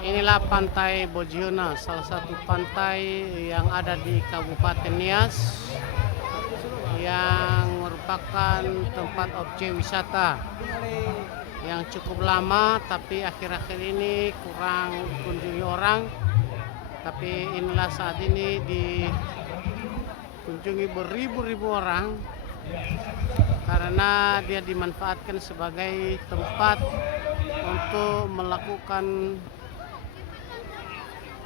Inilah pantai Bojiona, salah satu pantai yang ada di Kabupaten Nias yang merupakan tempat objek wisata yang cukup lama, tapi akhir-akhir ini kurang dikunjungi orang. Tapi inilah saat ini dikunjungi beribu-ribu orang karena dia dimanfaatkan sebagai tempat untuk melakukan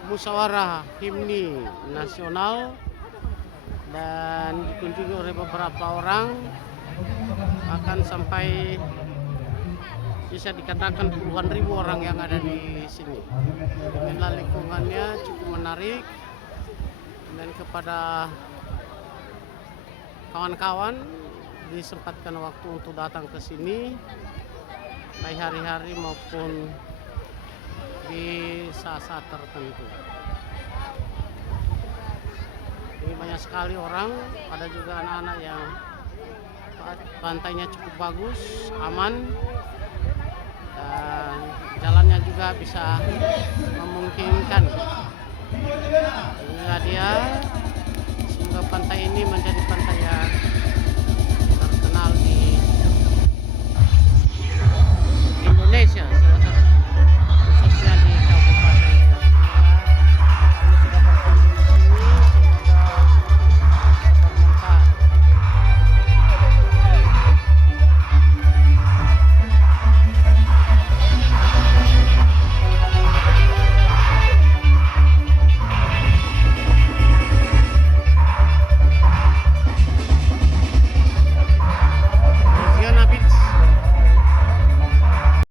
musyawarah himni nasional dan dikunjungi oleh beberapa orang, akan sampai bisa dikatakan puluhan ribu orang yang ada di sini. Inilah lingkungannya cukup menarik, dan kepada kawan-kawan disempatkan waktu untuk datang ke sini baik hari-hari maupun di saat-saat tertentu. Ini banyak sekali orang, ada juga anak-anak yang pantainya cukup bagus, aman, dan jalannya juga bisa memungkinkan. Inilah dia, semoga pantai ini menjadi pantai yang terkenal di Indonesia.